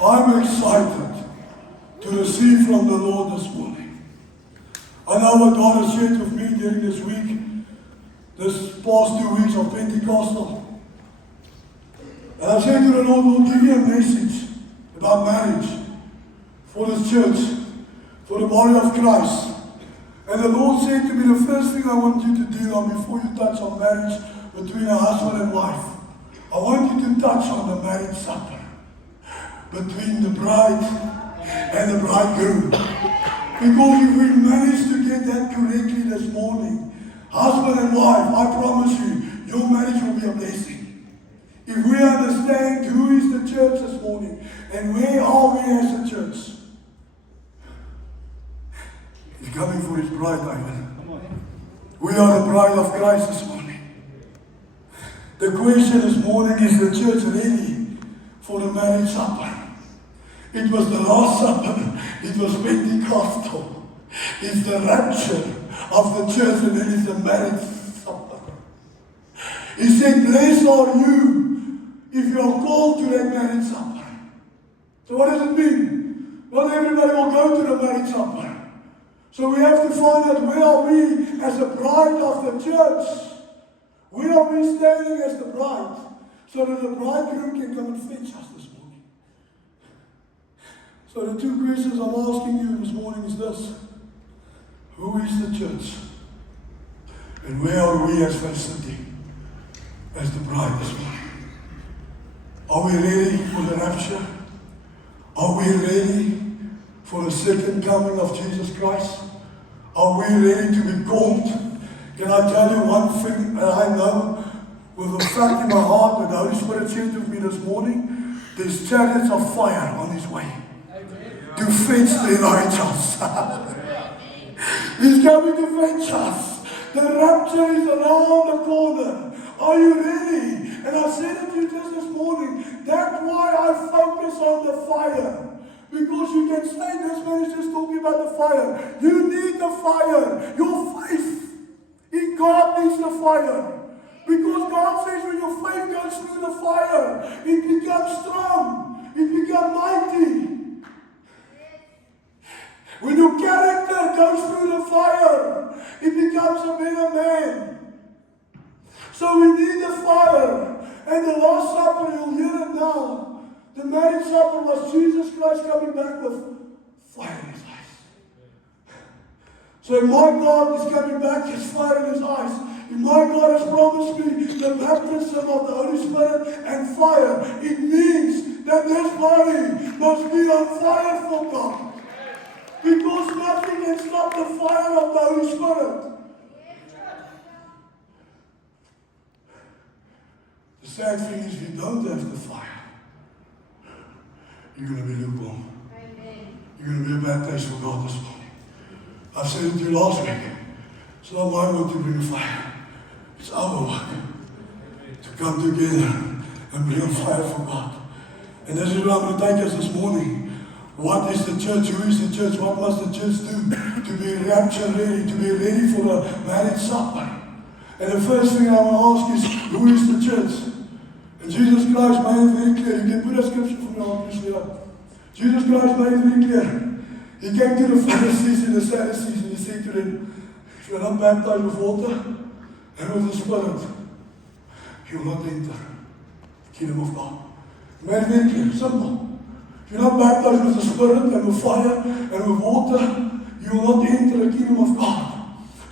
I'm excited to receive from the Lord this morning. I know what God has shared with me during this week, this past 2 weeks of Pentecostal. And I said to the Lord, Lord, give me a message about marriage for this church, for the body of Christ. And the Lord said to me, the first thing I want you to do now before you touch on marriage between a husband and wife, I want you to touch on the marriage supper between the bride and the bridegroom. Because if we manage to get that correctly this morning, husband and wife, I promise you, your marriage will be a blessing. If we understand who is the church this morning and where are we as a church. He's coming for his bride, Ivan. We are the bride of Christ this morning. The question this morning is the church ready for the marriage supper? It was the last supper. It was Pentecostal. It's the rapture of the church and then it's the marriage supper. He said, blessed are you if you are called to that marriage supper. So what does it mean? Not everybody will go to the marriage supper. So we have to find out where are we as a bride of the church. Where are we standing as the bride? So that the bridegroom can come and fetch us this morning. So the two questions I'm asking you this morning is this. Who is the church? And where are we as First City? As the bride this morning? Are we ready for the rapture? Are we ready for the second coming of Jesus Christ? Are we ready to be called? Can I tell you one thing that I know with a fact in my heart that the Holy Spirit shared with me this morning? There's chariots of fire on his way to fetch the Elijahs. He's coming to fetch us. The rapture is around the corner. Are you ready? And I said it to you just this morning. That's why I focus on the fire. Because you can say this man is just talking about the fire. You need the fire. Your faith in God needs the fire. Because God says when your faith goes through the fire, it becomes strong. It becomes mighty. When your character goes through the fire, it becomes a better man. So we need the fire. And the Last Supper, you'll hear it now. The marriage supper was Jesus Christ coming back with fire in his eyes. So if my God is coming back, his fire in his eyes. If my God has promised me the baptism of the Holy Spirit and fire, it means that this body must be on fire for God. Because nothing can stop the fire of the Holy Spirit. The sad thing is, if you don't have the fire, you're going to be lukewarm. You're going to be a bad taste for God this morning. I've said it to you last week. It's not my work to bring fire. It's our work to come together and bring a fire for God. And this is what I'm going to take us this morning. What is the church? Who is the church? What must the church do to be rapture ready, to be ready for the marriage supper? And the first thing I want to ask is, who is the church? And Jesus Christ made it very clear. You can put a scripture from your heart, please. Jesus Christ made it very clear. He came to the Pharisees and the Sadducees and he said to them, if you are not baptized with water and with the Spirit, you will not enter the kingdom of God. He made it very clear, simple. If you're not baptized with the Spirit and with fire and with water, you will not enter the kingdom of God.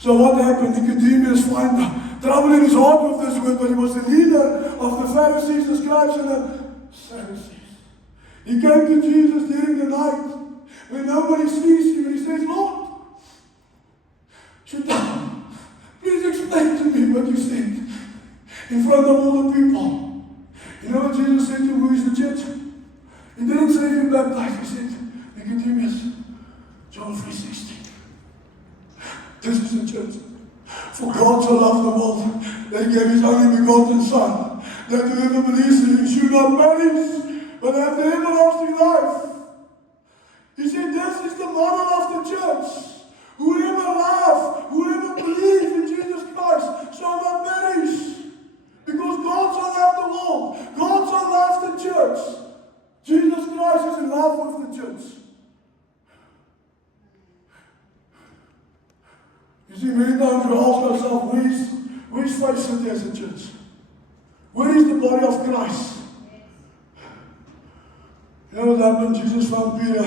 So what happened? Nicodemus found trouble in his heart with this word, but he was the leader of the Pharisees, the scribes, and the Sadducees. He came to Jesus during the night when nobody sees him, and he says, Lord, sit down. Please explain to me what you said in front of all the people. You know what Jesus said to him? Who is the church? He didn't say you baptized. He said, Nicodemus, John 3:16. This is the church. For God so loved the world that he gave his only begotten Son, that whoever believes in him should not perish, but have the everlasting life. He said, this is the model of the church. Whoever loves, whoever believes in Jesus Christ shall not perish. Because God so loved the world. God so loved the church. Jesus Christ Christ is in love with the church. You see, many times we ask ourselves, where's Faith City as a church? Where is the body of Christ? You know what happened? Jesus found Peter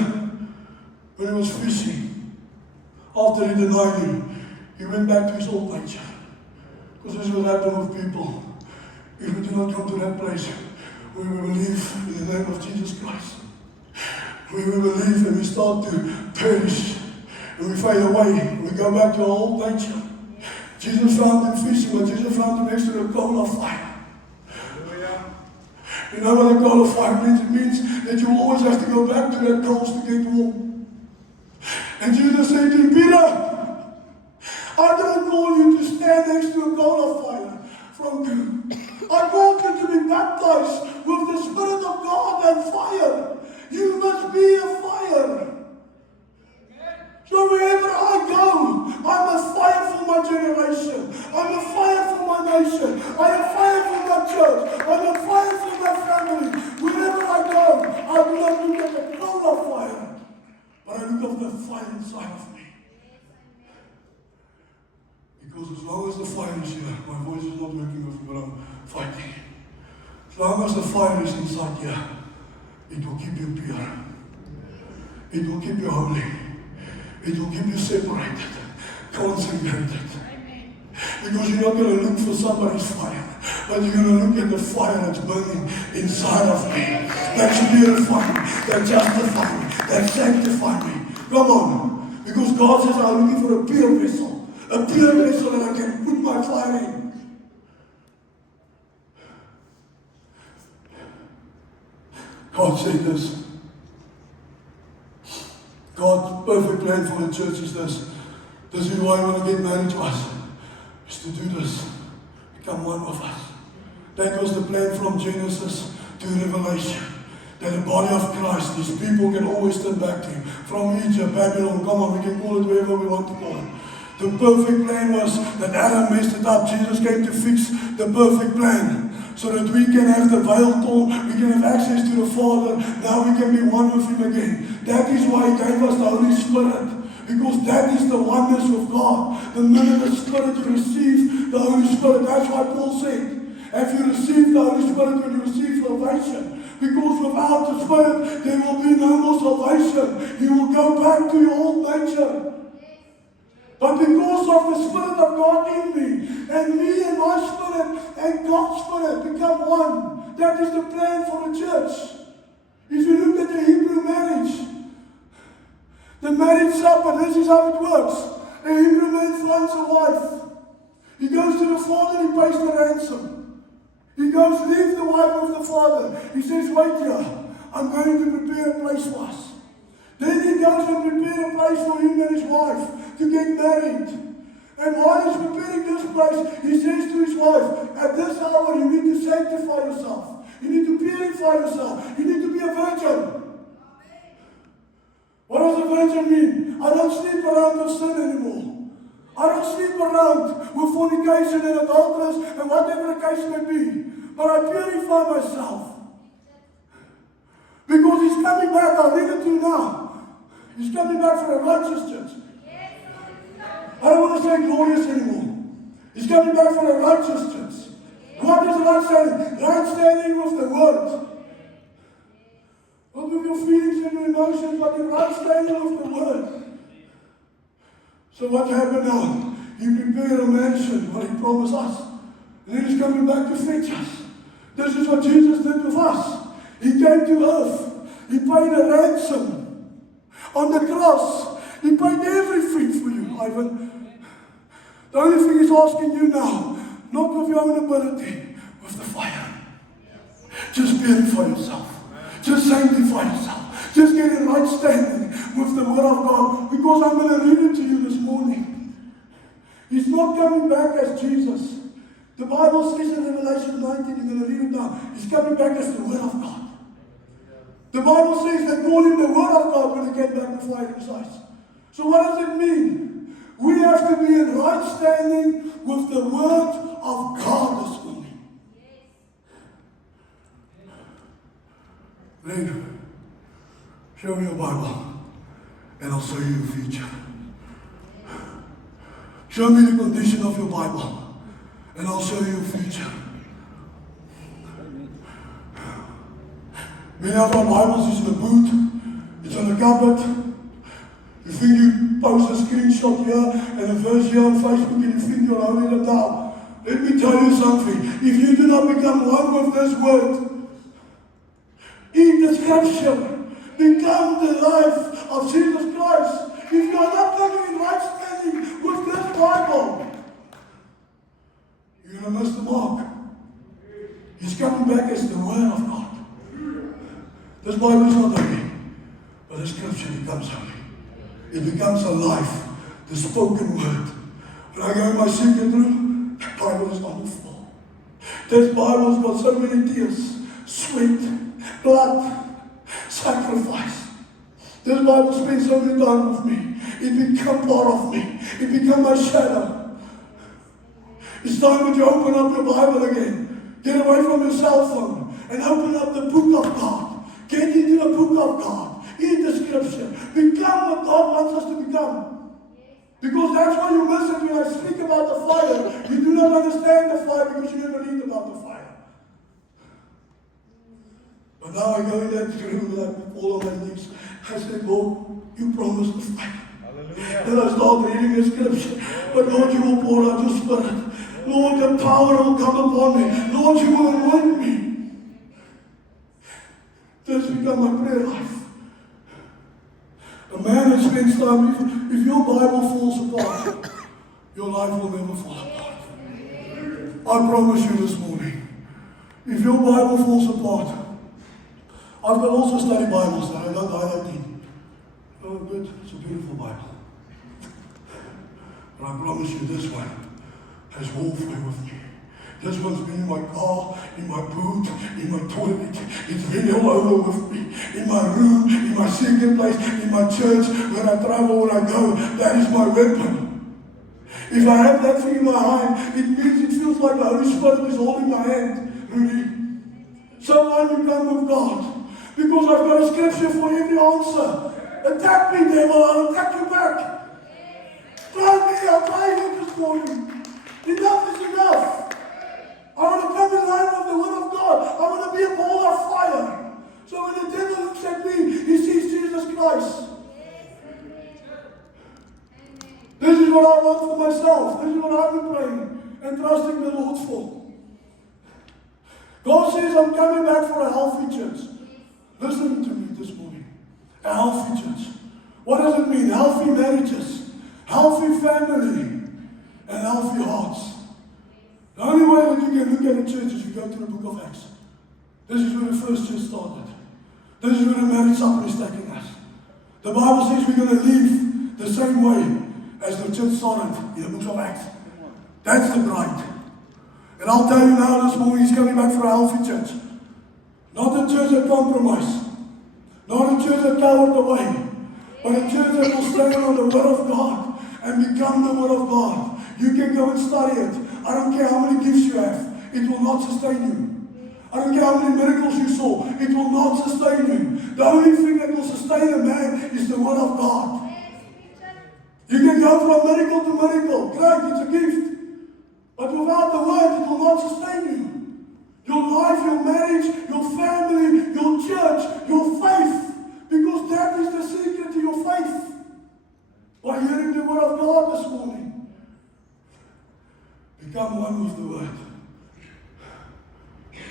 when he was fishing. After he denied him, he went back to his old nature. Because this is what happened with people. If we do not come to that place where we believe in the name of Jesus Christ, where we believe and we start to perish, and we fade away, we go back to our old nature. Jesus found him fishing, but Jesus found him next to the coal of fire. You know what a coal of fire means? It means that you will always have to go back to that coals to get warm. And Jesus said to him, Peter, I don't call you to stand next to a coal of fire from you. I called you to be baptized with the Spirit of God and fire. You must be a fire. So wherever I go, I'm a fire for my generation. I'm a fire for my nation. I'm a fire for my church. I'm a fire for my family. Wherever I go, I do not look at the coal of fire, but I look at the fire inside of me. Because as long as the fire is here, my voice is not working with me, but I'm fighting. As long as the fire is inside here, it will keep you pure. It will keep you holy. It will keep you separated, consecrated. Because you're not going to look for somebody's fire, but you're going to look at the fire that's burning inside of me. That's purifying me, that justifying me, that sanctifying me. Come on. Because God says, I'm looking for a pure vessel. A pure vessel that I can put my fire in. God said this. God's perfect plan for the church is this. This is why I want to get married to us. Is to do this. Become one with us. That was the plan from Genesis to Revelation. That the body of Christ, these people can always turn back to Him. From Egypt, Babylon, come on, we can call it whatever we want to call it. The perfect plan was that Adam messed it up. Jesus came to fix the perfect plan. So that we can have the veil torn, we can have access to the Father. Now we can be one with Him again. That is why He gave us the Holy Spirit. Because that is the oneness of God. The minute the Spirit, you receive the Holy Spirit. That's why Paul said, have you received the Holy Spirit when you receive salvation? Because without the Spirit, there will be no more salvation. You will go back to your old nature. But because of the Spirit of God in me and my spirit and God's Spirit become one. That is the plan for the church. If you look at the Hebrew marriage, the marriage supper, this is how it works. A Hebrew man finds a wife. He goes to the father and he pays the ransom. He goes, leave the wife with the father. He says, wait here, I'm going to prepare a place for us. Then he goes and prepares a place for him and his wife to get married. And while he's preparing this place, he says to his wife, at this hour you need to sanctify yourself. You need to purify yourself. You need to be a virgin. What does a virgin mean? I don't sleep around with sin anymore. I don't sleep around with fornication and adulterers and whatever the case may be. But I purify myself. Because He's coming back, I'll read it to you now. He's coming back for a righteous church. I don't want to say glorious anymore. He's coming back for a righteous church. What is right standing? Right standing with the Word. Not with your feelings and your emotions, but in right standing with the Word. So what happened now? He prepared a mansion, what He promised us. And then He's coming back to fetch us. This is what Jesus did with us. He came to earth. He paid a ransom. On the cross, He paid everything for you, Ivan. The only thing He's asking you now, not with your own ability, with the fire. Just purify yourself. Just sanctify yourself. Just get in right standing with the Word of God. Because I'm going to read it to you this morning. He's not coming back as Jesus. The Bible says in Revelation 19, you're going to read it now. He's coming back as the Word of God. The Bible says they call Him the Word of God when He came back to fire in His eyes. So what does it mean? We have to be in right standing with the Word of God this morning. Then, Show me your Bible, and I'll show you your future. Show me the condition of your Bible, and I'll show you your future. Many of our Bibles is in the boot, it's on the cupboard. You think you post a screenshot here and a verse here on Facebook and you think you're holding it down. Let me tell you something. If you do not become one with this word, eat the scripture, become the life of Jesus Christ. If you are not living in right standing with this Bible, you're going to miss the mark. He's coming back as the Word of God. This Bible is not holy, but the scripture becomes holy. It becomes alive, the spoken word. When I go in my secret room, the Bible is on the floor. This Bible's got so many tears, sweat, blood, sacrifice. This Bible spends so many time with me. It becomes part of me. It becomes my shadow. It's time that you open up your Bible again. Get away from your cell phone and open up the book of God. Get into the book of God. Eat the scripture. Become what God wants us to become. Because that's why you miss it when I speak about the fire. You do not understand the fire because you never read about the fire. But now I go in that room and I put all on my knees. I said, Lord, you promised the fire. Hallelujah. Then I start reading the scripture. But Lord, you will pour out your spirit. Lord, the power will come upon me. Lord, you will anoint me. This becomes my prayer life. A man that spends time, if your Bible falls apart, your life will never fall apart. I promise you this morning, if your Bible falls apart, I've got also study Bibles that I don't highlight in. Oh, good, it's a beautiful Bible. But I promise you this one has warfare with me. This one's been in my car, in my boot, in my toilet. It's been all over with me. In my room, in my secret place, in my church, when I travel, when I go. That is my weapon. If I have that thing in my hand, it means it feels like the Holy Spirit is holding my hand. Really. Someone you come with God. Because I've got a scripture for every answer. Attack me, devil, I'll attack you back. Try me, I'll try you this morning. Enough is enough. I want to come in line with the Word of God. I want to be a ball of fire. So when the devil looks at me, he sees Jesus Christ. This is what I want for myself. This is what I've been praying and trusting the Lord for. God says, I'm coming back for a healthy church. Listen to me this morning. A healthy church. What does it mean? Healthy marriages, healthy family, and healthy hearts. The only way that you can look at a church is you go to the book of Acts. This is where the first church started. This is where the marriage supper is taking us. The Bible says we're going to live the same way as the church started in the book of Acts. That's the bride. And I'll tell you now this morning, he's coming back for a healthy church. Not a church that compromised. Not a church that cowered away. But a church that will stand on the Word of God and become the Word of God. You can go and study it. I don't care how many gifts you have. It will not sustain you. I don't care how many miracles you saw. It will not sustain you. The only thing that will sustain a man is the Word of God. You can go from miracle to miracle. Great, it's a gift. But without the Word, it will not sustain you. Your life, your marriage, your family, your church, your faith. Because that is the secret to your faith. By hearing the Word of God this morning. Become one with the Word.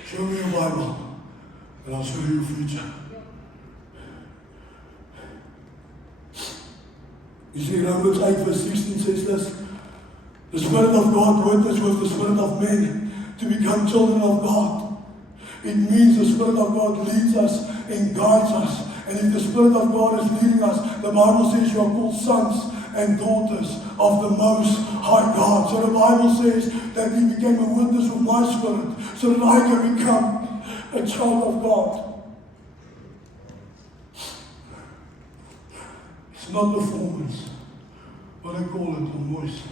Show me your Bible, and I'll show you your future. You see, Romans 8 verse 16 says this. The Spirit of God witness with the Spirit of men to become children of God. It means the Spirit of God leads us and guides us. And if the Spirit of God is leading us, the Bible says you are called sons and daughters of the Most High God. So the Bible says that He became a witness of my spirit so that I can become a child of God. It's not performance, but I call it the voice.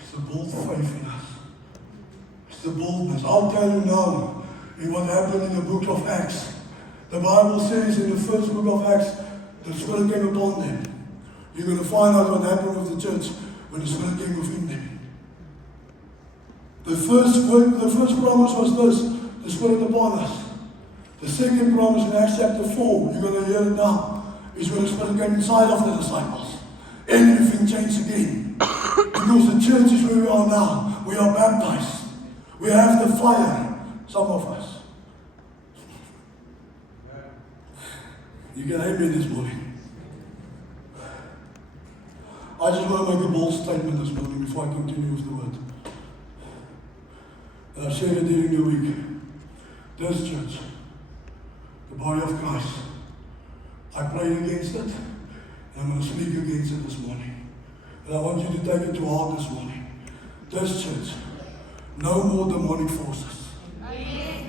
It's the bold faith in us. It's the boldness. I'll tell you now, in what happened in the book of Acts, The Bible says in the first book of Acts, the Spirit came upon them. You're going to find out what happened with the church when the Spirit came within them. The first promise was this, the Spirit upon us. The second promise in Acts chapter 4, you're going to hear it now, is when the Spirit came inside of the disciples. Everything changed again. Because the church is where we are now. We are baptized. We have the fire, some of us. You can hear me this morning. I just want to make a bold statement this morning before I continue with the word. And I've said it during the week. This church, the body of Christ, I prayed against it, and I'm going to speak against it this morning. And I want you to take it to heart this morning. This church, no more demonic forces.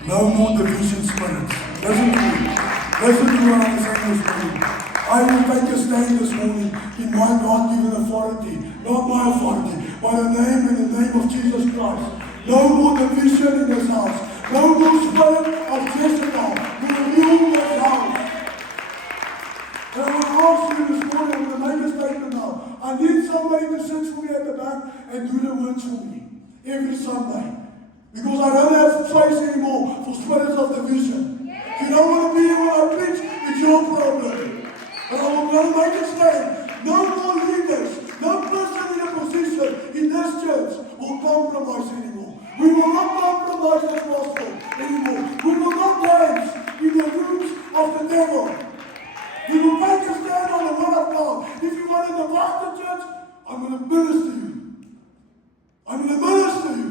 No more division spirits. Listen to me. Listen to what I'm saying this morning. I will take a stand this morning in my God-given authority, not my authority, by the name in the name of Jesus Christ. No more division in this house. No more spirit of Jezebel will rule this house. And I want to ask you this morning, I'm going to make a statement now. I need somebody to sit for me at the back and do the words for me every Sunday. Because I don't have space anymore for spirits of division. If you don't want to be here when I preach, it's your problem. But I will going to make a stand. No more leaders, no person in a position in this church will compromise anymore. We will not compromise the gospel anymore. We will not dance in the roots of the devil. We will make a stand on the word of God. If you want to divide the church, I'm going to minister you. I'm going to minister you.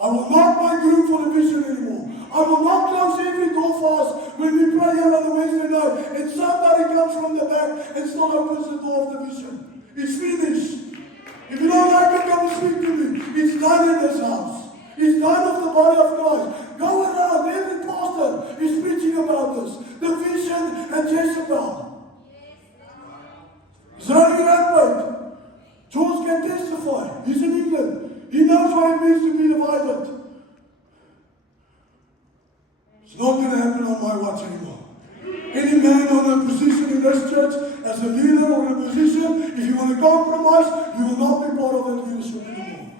I will not make room for division anymore. I will not close every door for us when we pray here on the Wednesday night and somebody comes from the back and still opens the door of division. It's finished. If you don't like it, come and speak to me. It's done in this house. It's done of the body of Christ. Go around, every pastor is preaching about this. Division and Jezebel. Is there any way? George can testify. He's in England. He knows what it means to be divided. It's not going to happen on my watch anymore. Any man on a position in this church, as a leader or in a position, if you want to compromise, you will not be part of that leadership anymore.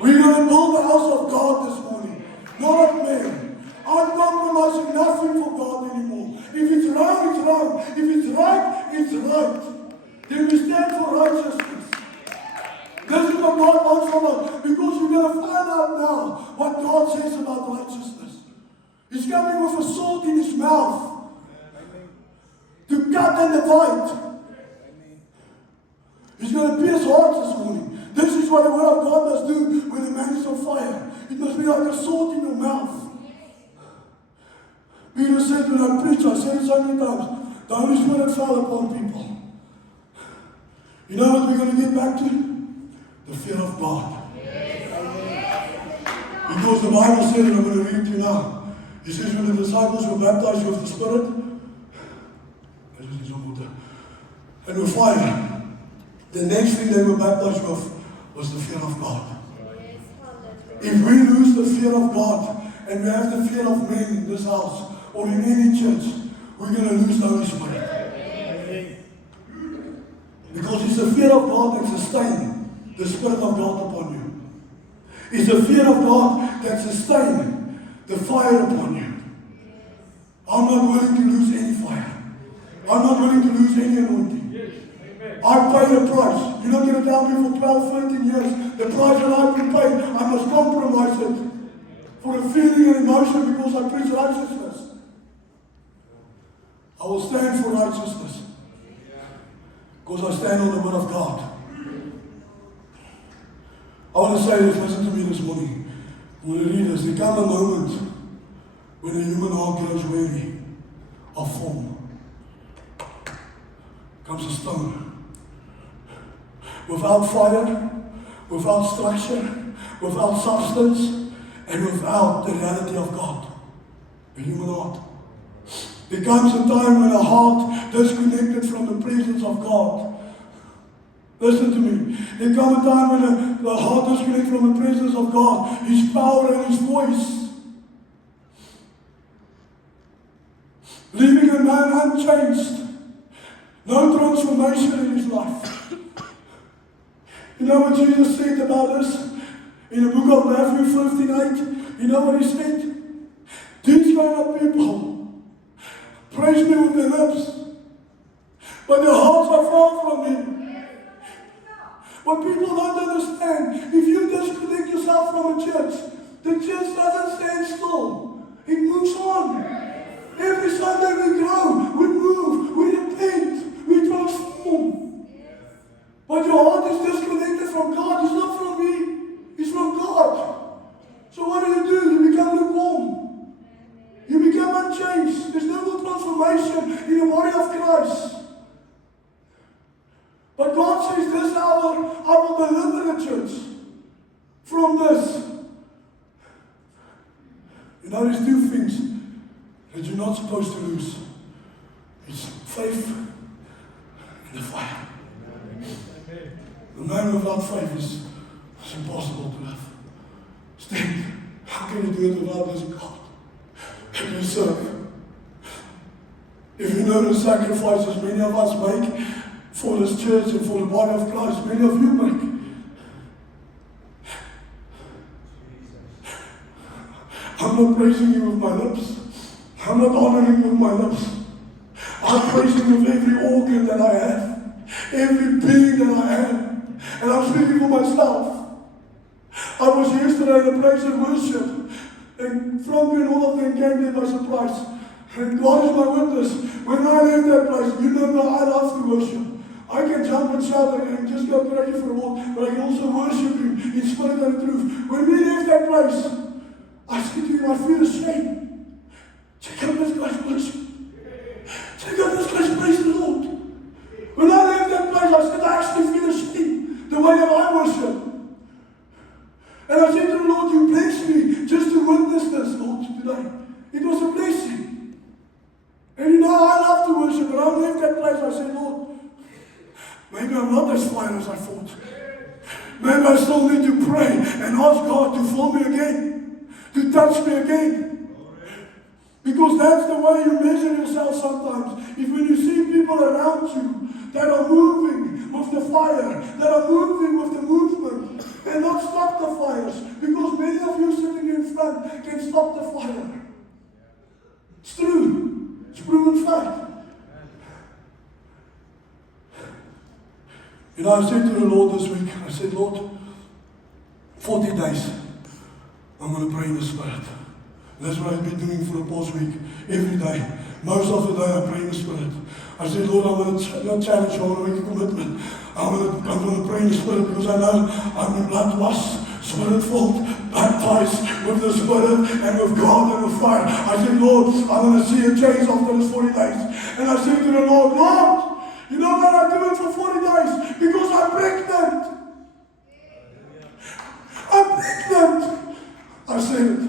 We're going to build the house of God this morning, not of men. I'm compromising nothing for God anymore. If it's wrong, it's wrong. If it's right, it's right. Then we stand for righteousness. This is what God wants from us, because we're going to find out now what God says about righteousness. He's coming with a sword in his mouth to cut and divide. He's going to pierce hearts this morning. This is what the word of God must do when a man is on fire. It must be like a sword in your mouth. Peter said when I preach, I said it so many times, the Holy Spirit fell upon people. You know what we're going to get back to? The fear of God. Because the Bible said, and I'm going to read to you now. It says when the disciples were baptized with the Spirit, and with fire, the next thing they were baptized with was the fear of God. If we lose the fear of God, and we have the fear of men in this house, or in any church, we're going to lose the Holy Spirit. Because it's the fear of God that sustains the Spirit of God upon you. It's the fear of God that sustains the fire upon you. I'm not willing to lose any fire. I'm not willing to lose any anointing. I paid a price. You're not going to tell me for 12, 13 years the price that I've been paid, I must compromise it for a feeling and emotion because I preach righteousness. I will stand for righteousness because I stand on the word of God. I want to say this, listen to me this morning. When the leaders, there comes a moment when the human heart grows weary of form. Comes a stone. Without fire, without structure, without substance, and without the reality of God. The human heart. There comes a time when a heart disconnected from the presence of God. Listen to me. There comes a time when the heart disconnected from the presence of God, His power and His voice. leaving a man unchanged. No transformation in his life. You know what Jesus said about us? In the book of Matthew 15:8, you know what he said? These kind of people praise me with their lips, but their hearts are far from me. What people don't understand, if you disconnect yourself from a church, the church doesn't stand still. It moves on. Every Sunday we grow, we move, we repent, we transform. But your heart is disconnected from God. It's not from me. It's from God. So what do? You become lukewarm. You become unchanged. There's no more transformation in the body of Christ. But God says this hour, I will deliver the church from this. You know, there's two things that you're not supposed to lose. It's faith and the fire. The man without faith is impossible to have. Stand. How can you do it without this God that you serve? If you know the sacrifices many of us make for this church and for the body of Christ, many of you make. I'm not praising you with my lips. I'm not honoring you with my lips. I'm praising you with every organ that I have, every being that I am. And I'm speaking for myself. I was yesterday in a place of worship, and Frank and all of them came there by surprise. And God is my witness. When I left that place, you know that I love to worship. I can jump and shout and just go crazy for a walk, but I can also worship Him in spirit and truth. When we left that place, I said to him, I feel ashamed. Check out this guy's worship. Check out this guy's praise the Lord. When I left that place, I said, I actually feel ashamed the way that I worship. And I said to the Lord, you blessed me just to witness this, Lord, today. It was a blessing. And you know, I love to worship, but I left that place, I said, Lord, maybe I'm not as fine as I thought. Maybe I still need to pray and ask God to fill me again, to touch me again. Because that's the way you measure yourself sometimes. If when you see people around you that are moving with the fire, that are moving with the movement, and not stop the fires, because many of you sitting in front can stop the fire. It's true. It's proven fact. You know, I said to the Lord this week, I said, Lord, 40 days, I'm going to pray in the Spirit. That's what I've been doing for the past week, every day. Most of the day I pray in the Spirit. I said, Lord, I'm going to not challenge you, I want to make a commitment. I'm going to pray in the Spirit because I know I'm blood washed, Spirit-filled, baptized with the Spirit and with God and with fire. I said, Lord, I'm going to see a change after this 40 days. And I said to the Lord, Lord, you know why I do it for 40 days? Because I'm pregnant. I'm pregnant. I said it.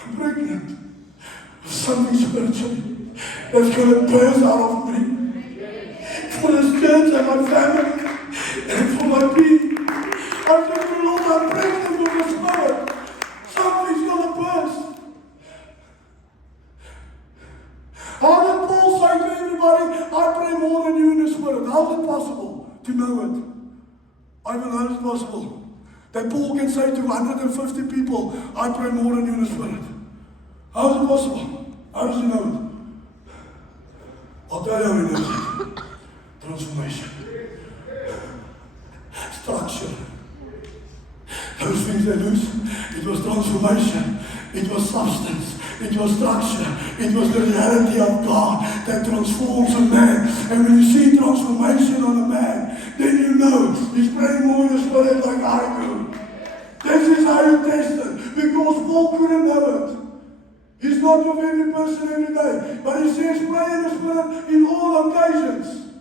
I'm pregnant with something spiritually that's going to burst out of me for this church and my family and for my people. I said to the Lord, I'm pregnant with the Spirit. Something's going to burst. How did Paul say to everybody, I pray more than you in the Spirit? How is it possible to know it? I don't know how it's possible. That Paul can say to 150 people, I pray more than you in the Spirit. How is it possible? How does he know it? I'll tell you how he knows it. Transformation. Structure. Those things they lose, it was transformation. It was substance. It was structure. It was the reality of God that transforms a man. And when you see transformation on a man, then you know he's praying more in the Spirit like I do. This is how you test it. Because Paul couldn't know it. He's not with every person every day. But he says pray in the Spirit in all occasions.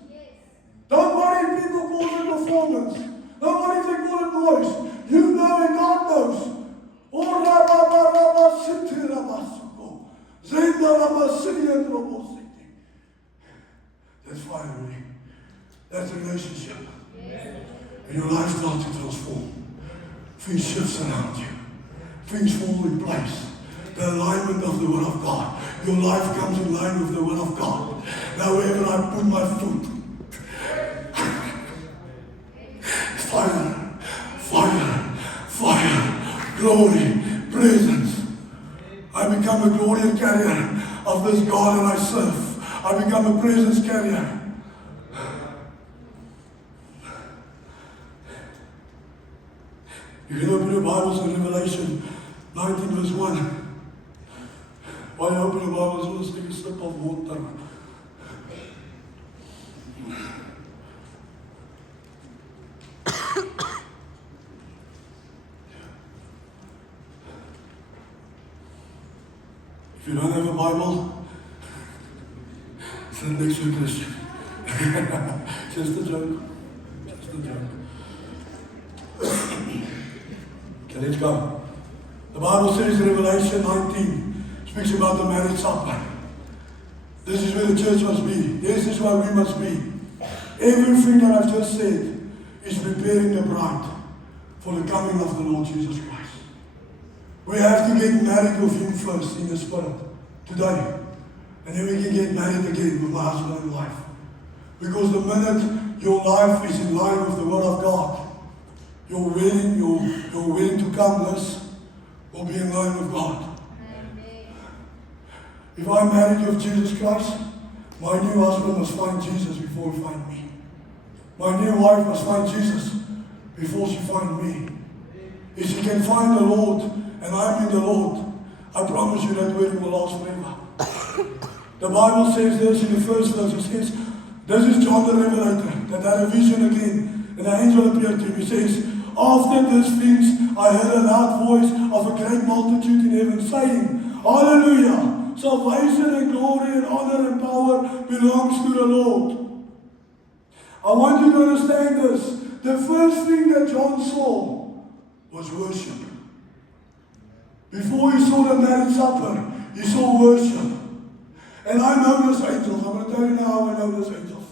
Don't worry if people call it performance. Don't worry if they call it noise. You know and God knows. That's fire, that's a relationship. And your life starts to transform. Things shifts around you. Things fall in place. The alignment of the Word of God. Your life comes in line with the Word of God. Now wherever I put my foot, fire, fire, fire, glory, presence. I become a glory carrier of this God that I serve. I become a presence carrier. You can open your Bibles in Revelation 19 verse 1. While you open your Bibles, let's take a sip of water. If you don't have a Bible, sit next to a Christian. Just a joke. Just a joke. Okay, let's go. The Bible says in Revelation 19, speaks about the marriage supper. This is where the church must be. This is where we must be. Everything that I've just said is preparing the bride for the coming of the Lord Jesus Christ. We have to get married with Him first in the Spirit today. And then we can get married again with my husband and wife. Because the minute your life is in line with the Word of God, your wedding to come, this will be in line with God. Amen. If I'm married with Jesus Christ, my new husband must find Jesus before he finds me. My new wife must find Jesus before she finds me. If she can find the Lord, and I'm in the Lord, I promise you that wedding will last forever. The Bible says this in the first verse. It says, this is John the Revelator that had a vision again, and an angel appeared to him. He says, after these things, I heard a loud voice of a great multitude in heaven saying, Hallelujah! Salvation and glory and honor and power belongs to the Lord. I want you to understand this. The first thing that John saw was worship. Before he saw the marriage supper, he saw worship. And I know those angels. I'm going to tell you now how I know those angels.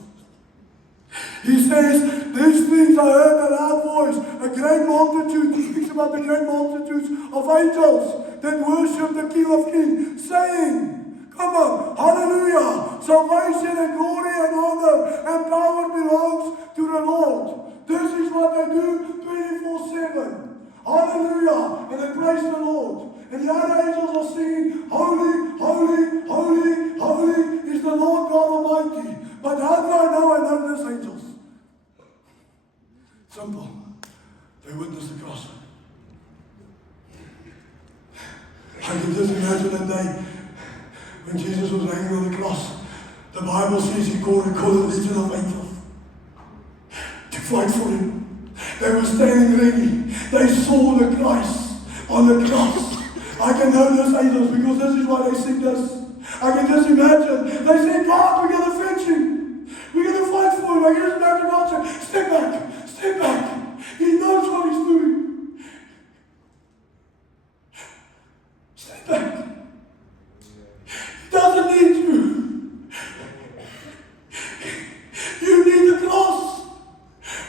He says, these things I heard a loud voice, a great multitude. He speaks about the great multitudes of angels that worship the King of Kings, saying, come on, hallelujah, salvation and glory and honor and power belongs to the Lord. This is what they do 24/7. Hallelujah, and they praise the Lord. And the other angels are singing, holy, holy, holy, holy is the Lord God Almighty. But how do I know? I know these angels. Simple. They witnessed the cross. I can just imagine that day when Jesus was hanging on the cross. The Bible says he called a legion of angels to fight for him. They were standing ready. They saw the Christ on the cross. I can know those angels because this is why they sing this. I can just imagine. They said, God, we're going to fetch him. We're going to fight for him. I can just imagine God saying, step back, step back. He knows what he's doing. Step back. He doesn't need you. You need the cross.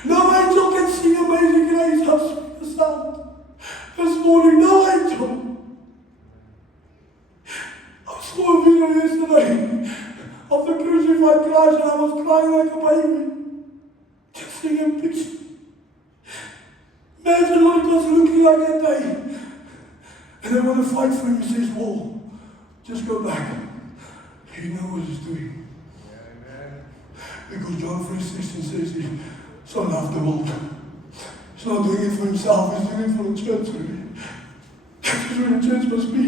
No angel can sing Amazing Grace. How sweet the sound. This morning, no angel. I saw a video yesterday of the crucified Christ and I was crying like a baby. Just seeing a picture. Imagine what it was looking like that day. And they want to fight for him. He says, whoa, just go back. He knows what he's doing. Because John 3:16 says he so loved the world. He's not doing it for himself, he's doing it for the church. That is where the church must be.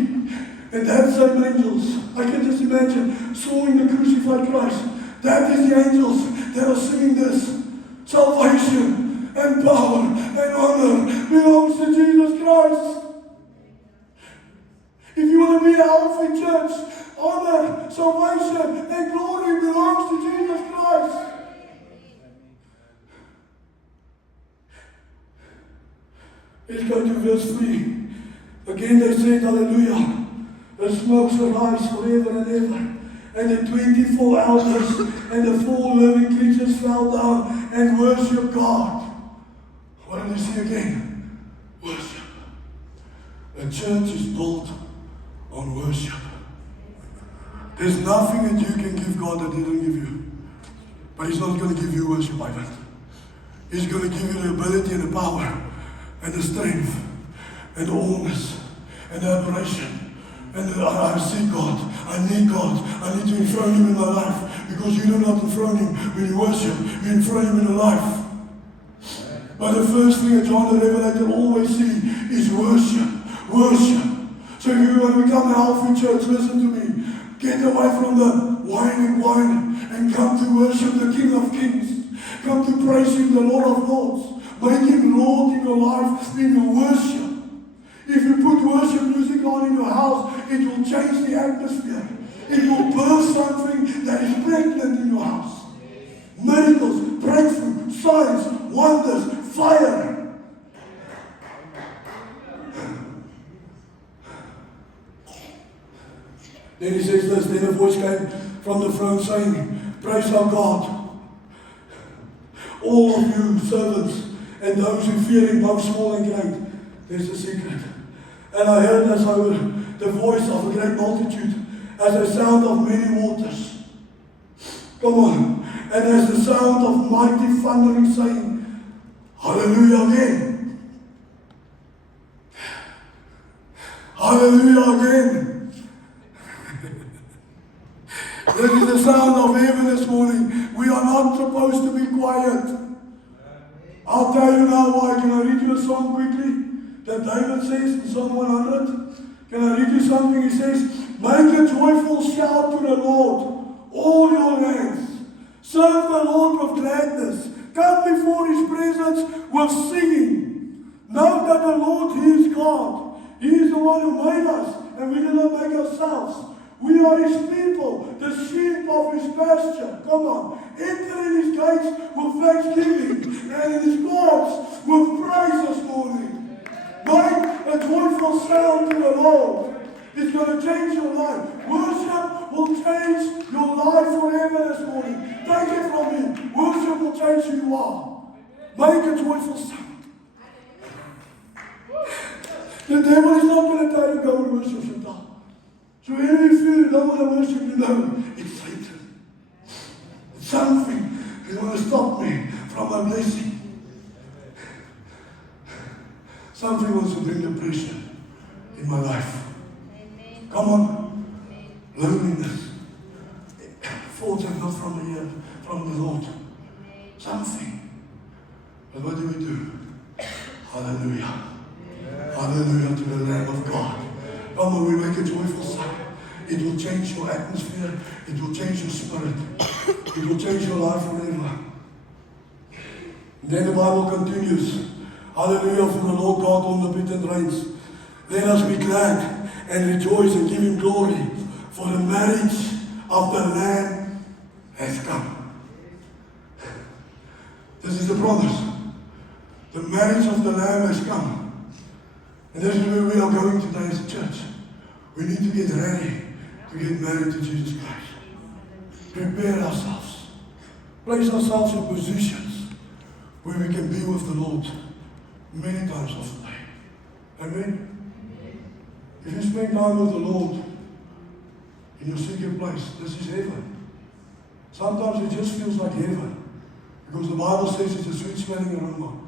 And that same angels, I can just imagine sawing the crucified Christ. That is the angels that are singing this. Salvation and power and honor belongs to Jesus Christ. If you want to be a healthy church, honor, salvation, and glory belongs to Jesus Christ. Let's go to verse 3. Again they said, hallelujah. The smoke shall rise forever and ever. And the 24 elders and the 4 living creatures fell down and worshiped God. What did you see again? Worship. A church is built on worship. There's nothing that you can give God that He didn't give you. But He's not going to give you worship, Ivan. He's going to give you the ability and the power and the strength and the wholeness and the admiration. And I see God. I need God. I need to enthrone Him in my life. Because you do not enthrone Him when you worship. You enthrone Him in your life. But the first thing that John the Revelator always sees is worship. Worship. So if you want to become a healthy church, listen to me. Get away from the wine and come to worship the King of Kings. Come to praise Him, the Lord of Lords. Make Him Lord in your life, in your worship. If you put worship music on in your house, it will change the atmosphere. It will birth something that is pregnant in your house. Miracles, breakthrough, signs, wonders, fire. Then he says this, then a voice came from the throne saying, praise our God, all of you servants and those who fear Him, both small and great. There's the secret. And I heard as I heard the voice of a great multitude, as a sound of many waters. Come on. And as the sound of mighty thundering saying, hallelujah again. Hallelujah again. This is the sound of heaven this morning. We are not supposed to be quiet. I'll tell you now why. Can I read you a song quickly that David says in Psalm 100? Can I read you something? He says, make a joyful shout to the Lord, all your lands. Serve the Lord with gladness. Come before His presence with singing. Know that the Lord, He is God. He is the one who made us, and we did not make ourselves. We are His people, the sheep of His pasture. Come on. Enter in His gates with thanksgiving and in His courts with praise this morning. Make a joyful sound to the Lord. It's going to change your life. Worship will change your life forever this morning. Take it from me. Worship will change who you are. Make a joyful sound. The devil is not going to tell you go and worship Satan. So whenever you feel you don't want to worship, you know it's Satan. It's something that want to stop me from my blessing. Something wants to bring depression in my life. Amen. Come on. Amen. Loneliness. Thoughts are not from the Lord. Amen. Something. But what do? Hallelujah. Amen. Hallelujah to the Lamb of God. Come on, we make a joyful sound. It will change your atmosphere. It will change your spirit. It will change your life forever. And then the Bible continues. Hallelujah, for the Lord God omnipotent reigns. Let us be glad and rejoice and give Him glory, for the marriage of the Lamb has come. This is the promise. The marriage of the Lamb has come. And this is where we are going today as a church. We need to get ready to get married to Jesus Christ. Prepare ourselves. Place ourselves in positions where we can be with the Lord many times of the day. Amen? If you spend time with the Lord in your secret place, this is heaven. Sometimes it just feels like heaven. Because the Bible says it's a sweet smelling aroma.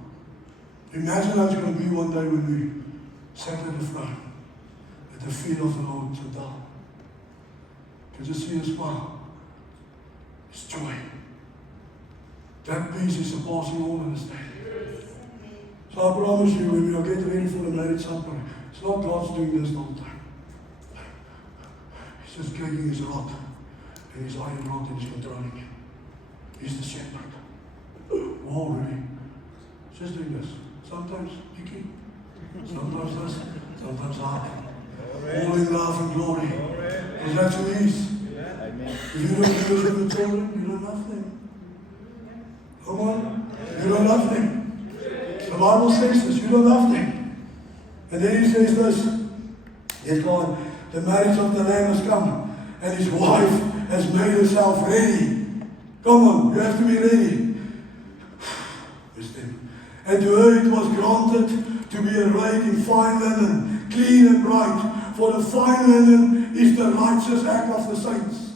Imagine how it's going to be one day when we sat at the throne, at the feet of the Lord to die. Can you see a smile? It's joy. That peace is surpassing all understanding. So I promise you, when we are getting ready for the marriage supper, it's not God's doing this all the time. He's just taking His rod, and His iron rod, and He's controlling you. He's the shepherd. Wow, really? Just doing this. Sometimes picky, sometimes this, sometimes hard. All in love and glory. Because that's who He is. If you don't worship the children, you don't love them. Come on. You don't love them. The Bible says this, you don't love them. And then He says this, yes, God, the marriage of the Lamb has come, and His wife has made herself ready. Come on, you have to be ready. And to her it was granted to be arrayed in fine linen, clean and bright, For the fine linen is the righteous act of the saints.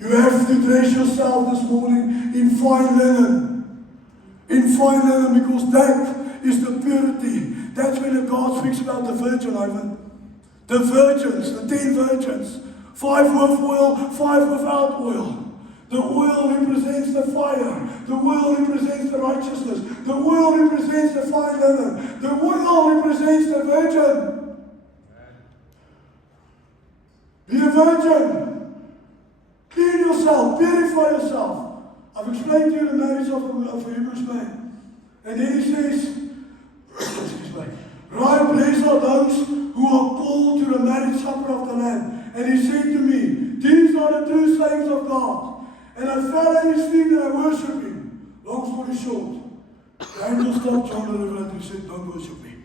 You have to dress yourself this morning in fine linen. In fine linen, because that is the purity. That's when the God speaks about the virgin, Ivan. The virgins, the 10 virgins. 5 with oil, 5 without oil. The oil represents the fire. The oil represents the righteousness. The oil represents the fine linen. The oil represents the virgin. Be a virgin. Clean yourself. Purify yourself. I've explained to you the marriage of a Hebrew man. And then he says, excuse me, right, blessed are those who are called to the marriage supper of the Lamb. And he said to me, these are the true sayings of God. And I fell at his feet and I worshipped him. Long story short, the angel stopped John the Revelator and said, don't worship me.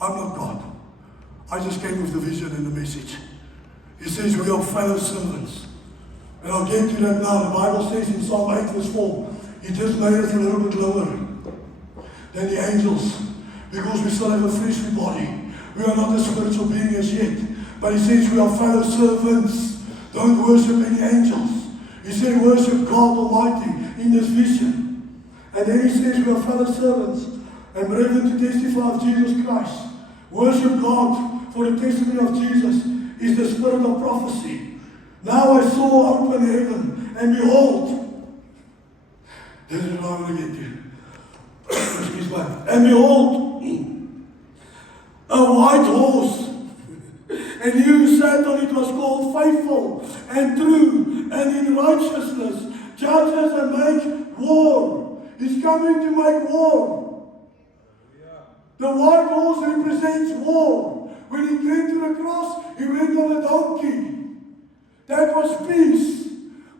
I'm not God. I just came with the vision and the message. He says we are fellow servants. And I'll get to that now. The Bible says in Psalm 8 verse 4, he just made us a little bit lower than the angels. Because we still have a fleshly body. We are not a spiritual being as yet. But he says we are fellow servants. Don't worship any angels. He said, worship God Almighty in this vision. And then he says, we are fellow servants and brethren to testify of Jesus Christ. Worship God, for the testimony of Jesus is the spirit of prophecy. Now I saw open heaven, and behold, this is what I'm going to get to. Excuse me. And behold, a white horse. And he who sat on it was called Faithful and True, and in righteousness judges and make war. He's coming to make war. The white horse represents war. When he came to the cross, he went on a donkey. That was peace.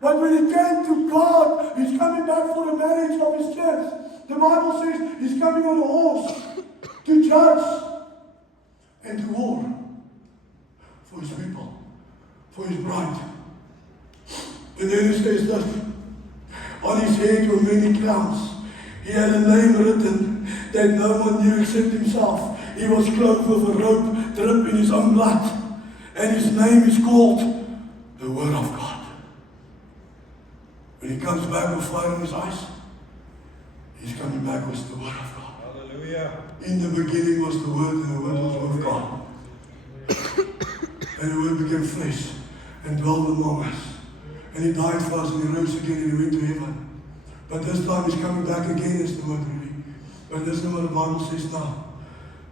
But when he came to God, he's coming back for the marriage of his church. The Bible says he's coming on a horse to judge and to war. For his people, for his bride. And then he says that on his head were many crowns. He had a name written that no one knew except himself. He was clothed with a robe dripped in his own blood. And his name is called the Word of God. When he comes back with fire in his eyes, he's coming back with the Word of God. Hallelujah. In the beginning was the Word, and the Word was with God. And the Word became flesh and dwelled among us. And he died for us and he rose again and he went to heaven. But this time he's coming back again as the Word really. But listen to what the Bible says now.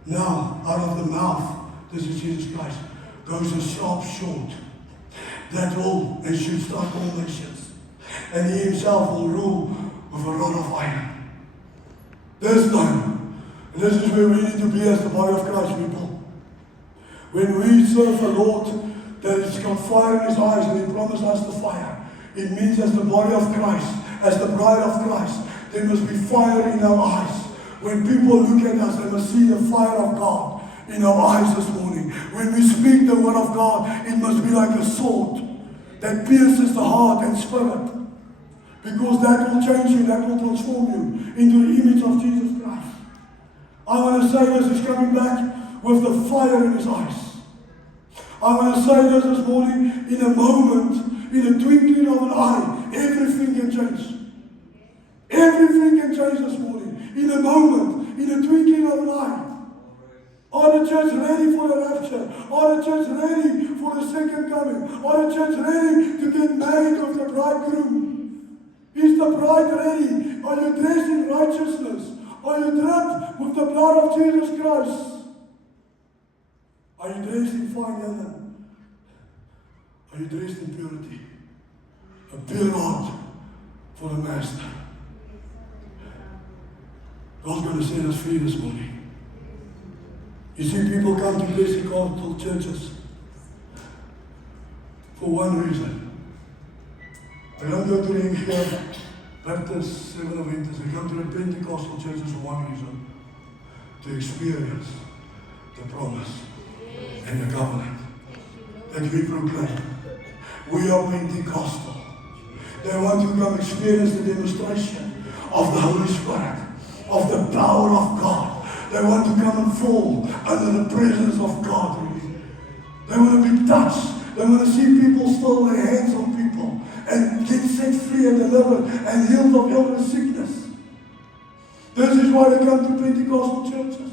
Now, out of the mouth, this is Jesus Christ, goes a sharp sword that will and should strike all nations. And he himself will rule with a rod of iron. This time, and this is where we need to be as the body of Christ, people. When we serve the Lord that has got fire in his eyes and he promised us the fire, it means as the body of Christ, as the bride of Christ, there must be fire in our eyes. When people look at us, they must see the fire of God in our eyes this morning. When we speak the word of God, it must be like a sword that pierces the heart and spirit. Because that will change you, that will transform you into the image of Jesus Christ. I want to say this, he's coming back with the fire in his eyes. I want to say this morning, in a moment, in a twinkling of an eye, everything can change. Everything can change this morning. In a moment, in a twinkling of an eye. Are the church ready for the rapture? Are the church ready for the second coming? Are the church ready to get married with the bridegroom? Is the bride ready? Are you dressed in righteousness? Are you dripped with the blood of Jesus Christ? Are you dressed in fine linen? Are you dressed in purity? A pure heart for the Master. God's going to set us free this morning. You see, people come to Pentecostal churches for one reason. They don't go to the Baptist, Seventh Adventist. They come to the Pentecostal churches for one reason. To experience the promise and the covenant that we proclaim. We are Pentecostal. They want to come experience the demonstration of the Holy Spirit, of the power of God. They want to come and fall under the presence of God. They want to be touched. They want to see people still lay hands on people and get set free and delivered and healed of illness, sickness. This is why they come to Pentecostal churches.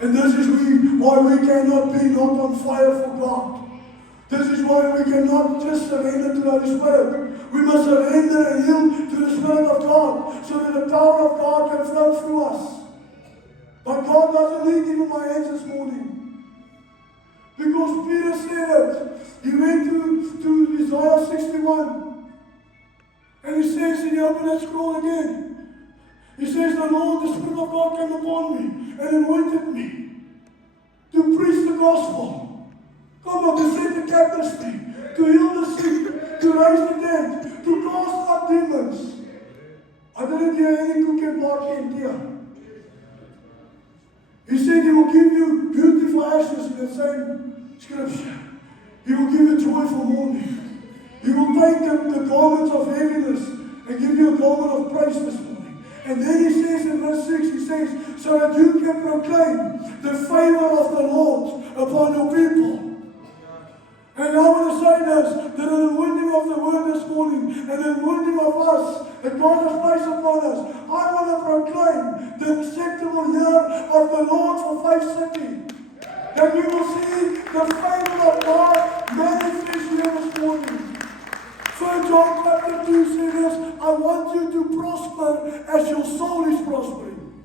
And this is why we cannot be not on fire for God. This is why we cannot just surrender to the Holy Spirit. We must surrender and yield to the Spirit of God so that the power of God can flow through us. But God doesn't need even my hands this morning. Because Peter said it. He went to Isaiah 61. And he says, and he opened that scroll again. He says, the Lord, the Spirit of God came upon me and anointed me to preach the gospel. Come on, to set the captives free, to heal the sick, to raise the dead, to cast out demons. I didn't hear any cook and bark in here. He said he will give you beautiful ashes in the same scripture. He will give you joy for mourning. He will take the garments of heaviness and give you a garment of praise this morning. And then he says in verse 6, he says, so that you can proclaim the favor of the Lord upon your people. And I want to say this, that an anointing of the word this morning, an anointing of us, that God has placed upon us. I want to proclaim the acceptable year of the Lord for Faith City. That we will see the favor of God manifest here this morning. 1 John chapter 2 says this, I want you to prosper as your soul is prospering.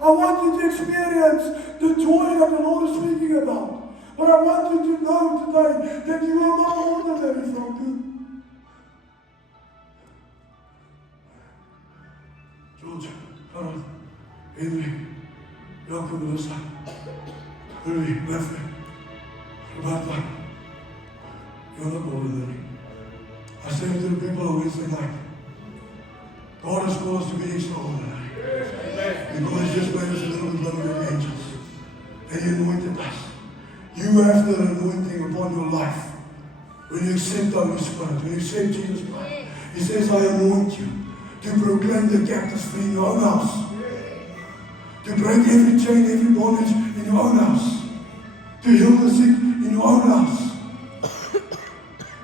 I want you to experience the joy that the Lord is speaking about. But I want you to know today that you are not ordinary, Franco. George, Harold, Henry, Jacob, Melissa, Louis, Matthew, Roberta, you're not ordinary. I said to the people on Wednesday night, God has called us to be extraordinary. Because He just made us a little bit lower than the angels. And He anointed us. You have the anointing upon your life. When you accept the Holy Spirit, when you accept Jesus Christ, He says, I anoint you to proclaim the captives free in your own house. To break every chain, every bondage in your own house. To heal the sick in your own house.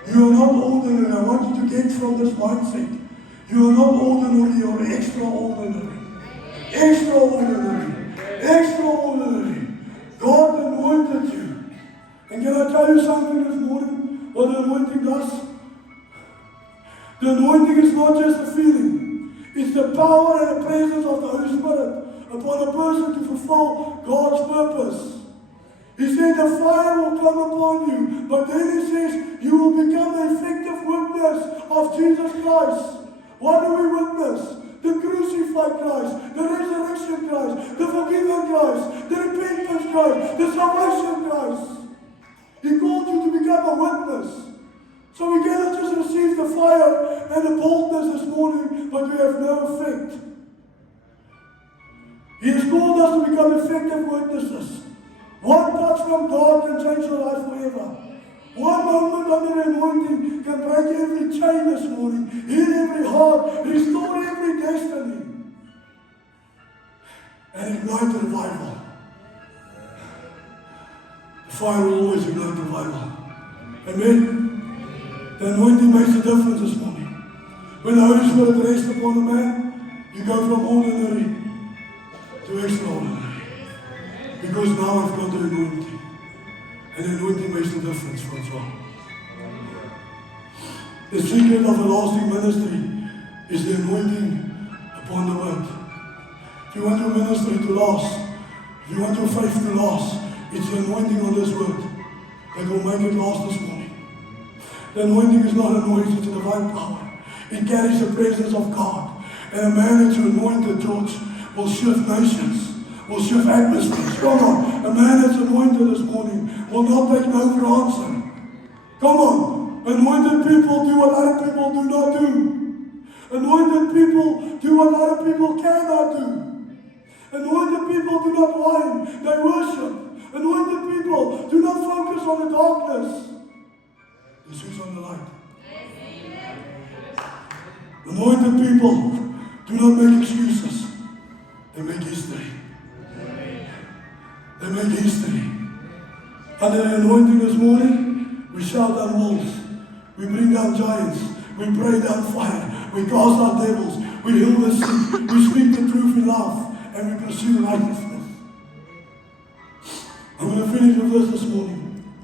You are not ordinary. I want you to get from this mindset. You are not ordinary, you are extraordinary. Extraordinary. Extraordinary. God anointed you. And can I tell you something this morning? What the anointing does? The anointing is not just a feeling. It's the power and the presence of the Holy Spirit upon a person to fulfill God's purpose. He said the fire will come upon you, but then he says you will become an effective witness of Jesus Christ. What do we witness? The crucified Christ, the resurrection Christ, the forgiven Christ, the repentance Christ, the salvation Christ. He called you to become a witness. So we cannot just receive the fire and the boldness this morning, but we have no effect. He has called us to become effective witnesses. One touch from God can change your life forever. One moment under the anointing can break every chain this morning, heal every heart, restore every destiny, and ignite the revival. The fire will always ignite the revival. Amen? The anointing makes a difference this morning. When the Holy Spirit rests upon a man, you go from ordinary to extraordinary. Because now I've got the anointing. And the anointing makes the difference, Francois. The secret of a lasting ministry is the anointing upon the word. If you want your ministry to last, if you want your faith to last, it's the anointing on this word that will make it last this morning. The anointing is not a noise, it's a divine power. It carries the presence of God. And a man that's anointed, George, will shift nations. Will shift atmospheres. Come on. A man that's anointed this morning will not take no for answer. Come on. Anointed people do what other people do not do. Anointed people do what other people cannot do. Anointed people do not whine. They worship. Anointed people do not focus on the darkness. They switch on the light. Anointed people do not make excuses. They make history. They make history. Under the anointing this morning, we shout down walls. We bring down giants. We pray down fire. We cast out devils. We heal the sick. We speak the truth in love. And we pursue righteousness. I'm going to finish with this morning.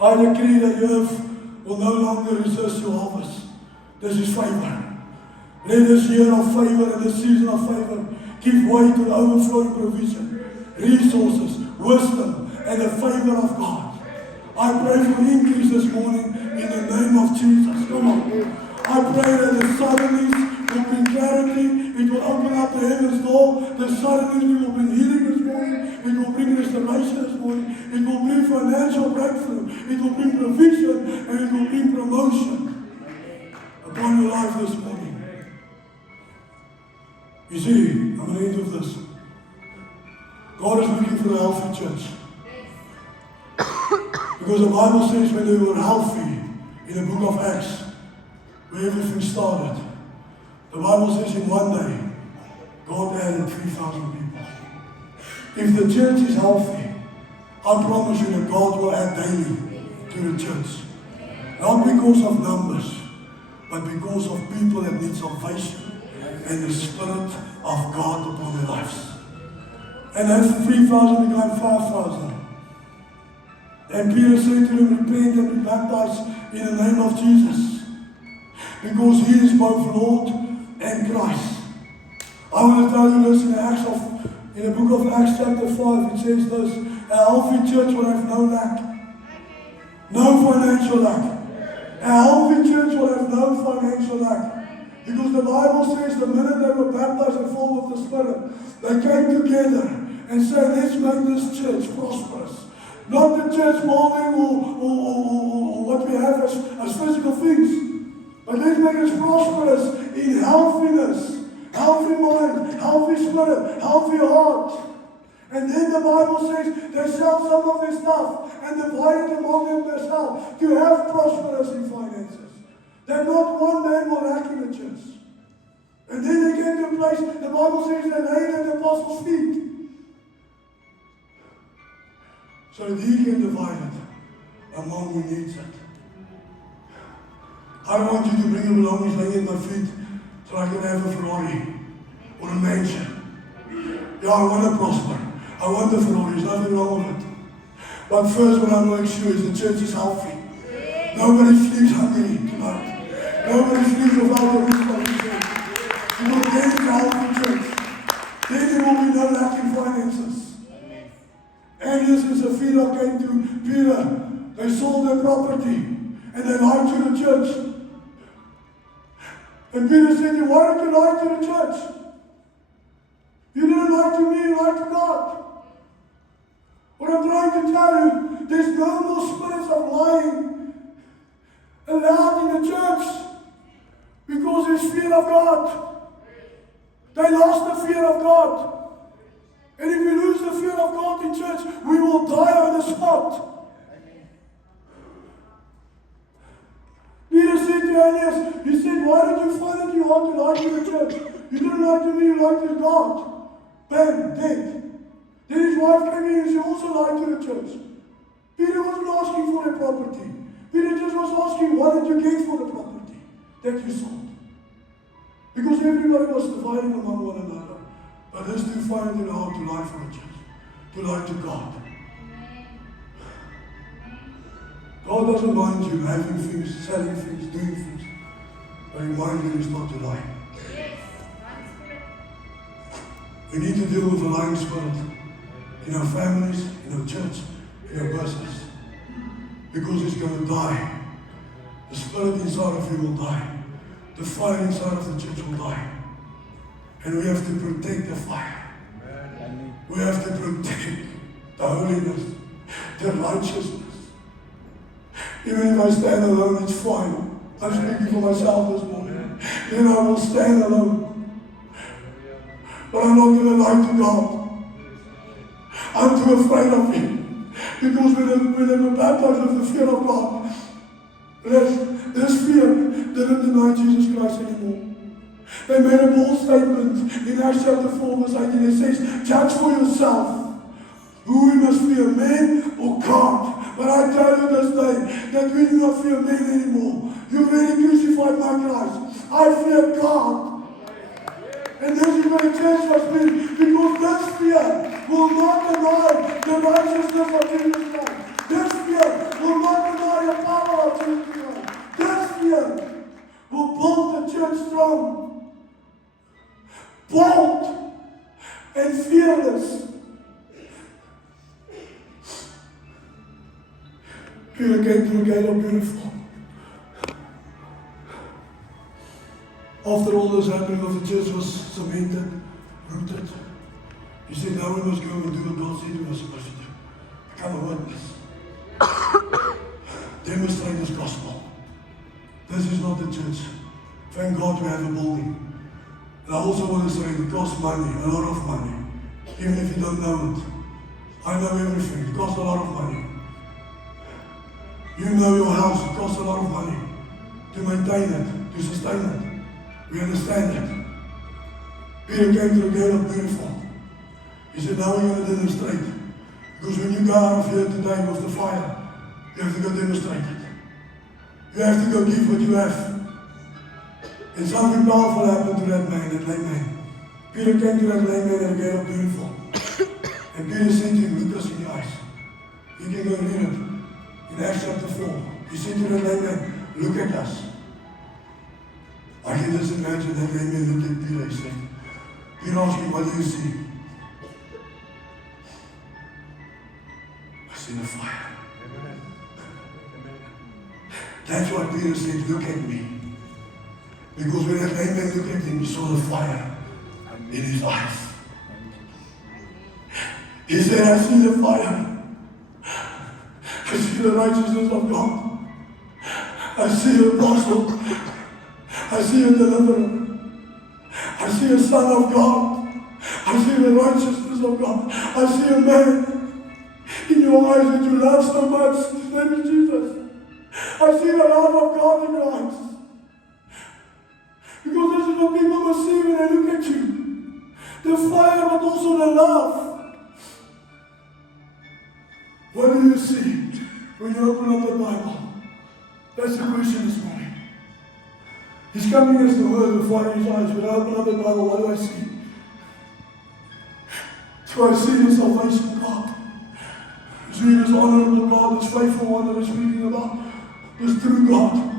I decree that the earth will no longer resist your harvest. This is favor. Let this year of favor and this season of favor give way to the overflowing provision, resources, wisdom, and the favor of God. I pray for increase this morning in the name of Jesus. Come on. I pray that the suddenlies will bring clarity. It will open up the heaven's door. The suddenlies will bring healing this morning. It will bring restoration this morning. It will bring financial breakthrough. It will bring provision. And it will bring promotion upon your life this morning. You see, I'm going to end with this. God is looking for a healthy church. Because the Bible says when they were healthy in the book of Acts, where everything started, the Bible says in one day, God added 3,000 people. If the church is healthy, I promise you that God will add daily to the church. Not because of numbers, but because of people that need salvation and the Spirit of God upon their lives. And that 3,000 became 5,000. And Peter said to them, repent and be baptized in the name of Jesus. Because He is both Lord and Christ. I want to tell you this in the book of Acts chapter 5, it says this, a healthy church will have no lack. No financial lack. A healthy church will have no financial lack. Because the Bible says the minute they were baptized and filled with the Spirit, they came together and said, let's make this church prosperous. Not the church building or what we have as physical things. But let's make us prosperous in healthiness, healthy mind, healthy spirit, healthy heart. And then the Bible says they sell some of their stuff and divide it among themselves to have prosperous in finances. That not one man will lack in the church. And then they came to a place, the Bible says they laid at the apostles' feet. So that He can divide it among who needs it. I don't want you to bring your belongings laying in my feet so I can have a Ferrari or a mansion. Yeah, I want to prosper. I want the Ferrari. There's nothing wrong with it. But first what I want to make sure is the church is healthy. Nobody sleeps hungry tonight. Nobody sleeps without a roof over his head. You will get into a healthy church. Then there will be no lack in finances. Ananias and Sapphira came to Peter. They sold their property and they lied to the church. And Peter said, why don't you lie to the church? You didn't lie to me, you lied to God. What I'm trying to tell you, there's no more spirits of lying allowed in the church because there's fear of God. They lost the fear of God. And if we lose the fear of God in church, we will die on the spot. Peter said to Ananias, he said, why did you find it you hard to lie to the church? You didn't lie to me, you lied to God. Bam, dead. Then his wife came in and she also lied to the church. Peter wasn't asking for the property. Peter just was asking, what did you get for the property that you sold? Because everybody was dividing among one another. But these two find it hard to lie for the church, to lie to God. God doesn't mind you having things, selling things, doing things. But He minds you is not to lie. We need to deal with the lying spirit in our families, in our church, in our business. Because it's going to die. The spirit inside of you will die. The fire inside of the church will die. And we have to protect the fire. We have to protect the holiness, the righteousness. Even if I stand alone, it's fine. I'm speaking for myself this morning. Then I will stand alone. But I'm not going to lie to God. I'm too afraid of Him. Because when they were baptized with the fear of God, this fear didn't deny Jesus Christ anymore. They made a bold statement in Acts chapter 4 verse 18. It says, judge for yourself who we must fear, men or can't. But I tell you this day that we do not fear men anymore. You really crucified my Christ. I fear God. And this is where the church must be, because this fear will not deny the righteousness of Jesus Christ. This fear will not deny the power of Jesus Christ. This fear will build the church strong, bold, and fearless. Peter came to the gate of Beautiful. After all this happening of the church was cemented, rooted, he said, now we must go and do what God said we were supposed to do. Become a witness. Demonstrate His gospel. This is not the church. Thank God we have a building. And I also want to say it costs money, a lot of money. Even if you don't know it. I know everything. It costs a lot of money. You know your house. It costs a lot of money. To maintain it, to sustain it. We understand that. Peter came to the gate of Beautiful. He said, now we're going to demonstrate. Because when you go out of here today with the fire, you have to go demonstrate it. You have to go give what you have. And something powerful happened to that man, that lame man. Peter came to that lame man at the gate of Beautiful. And Peter said to him, look us in the eyes. You can go read it in Acts chapter 4. He said to that lame man, look at us. I can just imagine that lame man looked at Peter. He said, Peter asked him, what do you see? I see the fire. That's why Peter said, look at me. Because when that lame man looked at him, he saw the fire in his eyes. He said, I see the fire. I see the righteousness of God. I see an apostle. I see a deliverer. I see a son of God. I see the righteousness of God. I see a man in your eyes that you love so much. His name is Jesus. I see the love of God in your eyes. Because this is what people must see when they look at you. The fire, but also the love. What do you see when you open up the Bible? That's the question this morning. He's coming as the word with fire in his eyes. When I open up the Bible, what do I see? So I see the salvation of God. I see this honorable God, this faithful one that we're speaking about, this true God.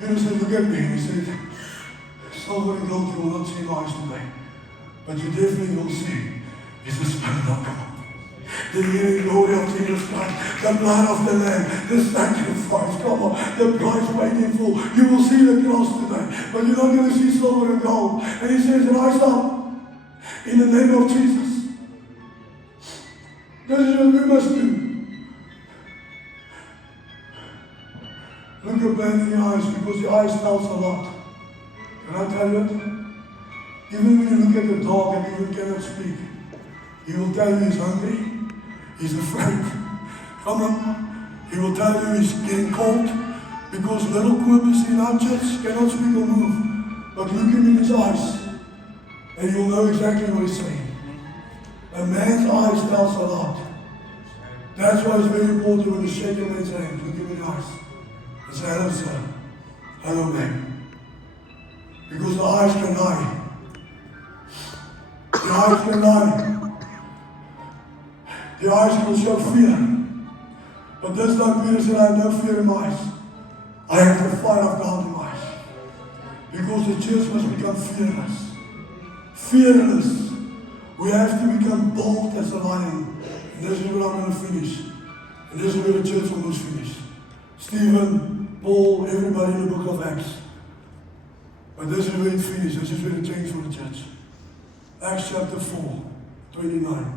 And he said, look at me. And he said, silver and gold you will not see in my eyes today. But you definitely will see is the Spirit of God. The healing glory of Jesus Christ, the blood of the Lamb, the sacrifice, come on, the price paid in full. You will see the cross today, but you're not going to see silver and gold. And he says, rise up in the name of Jesus. This is what we must do. Look a man in the eyes, because the eyes tells a lot. Can I tell you it? Even when you look at the dog and even cannot speak, he will tell you he's hungry. He's afraid. Come on. He will tell you he's getting cold because little Quibus in our church cannot speak or move. But look him in his eyes and you'll know exactly what he's saying. A man's eyes tells a lot. That's why it's very important when you shake a man's hand, look him in the eyes and say, hello sir, hello man. Because the eyes can lie. The eyes can lie. The eyes will show fear. But this time Peter said, I have no fear in my eyes. I have the fire of God in my eyes. Because the church must become fearless. Fearless. We have to become bold as a lion. And this is where I'm going to finish. And this is where the church will almost finish. Stephen, Paul, everybody in the book of Acts. But this is where it finishes. This is where it changed for the church. Acts chapter 4, 29.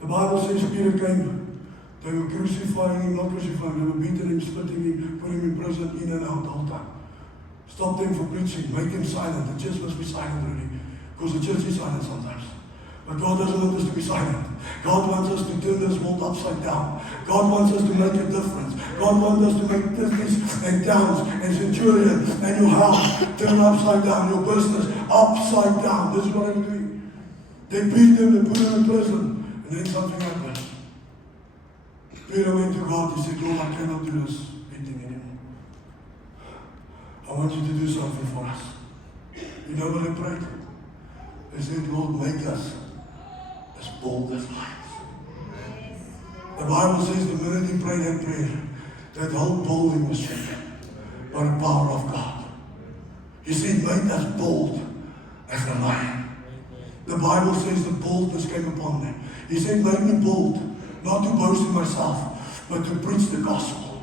The Bible says Peter came. They were crucifying him, not crucifying him. They were beating him, spitting him, putting him in prison, in and out the whole time. Stop them from preaching, make them silent. The church must be silent really. Because the church is silent sometimes. But God doesn't want us to be silent. God wants us to turn this world upside down. God wants us to make a difference. God wants us to make business and towns and Centurion and your house turn upside down, your business upside down. This is what I'm doing. They beat them, they put them in prison. And then something happened. Peter went to God. He said, Lord, I cannot do this meeting anymore. I want you to do something for us. You know what I prayed? They said, Lord, make us as bold as lions. The Bible says the minute he prayed that prayer, that whole building was shaken by the power of God. He said, make us bold as a lion. The Bible says the boldness came upon them. He said, make me bold, not to boast in myself, but to preach the gospel.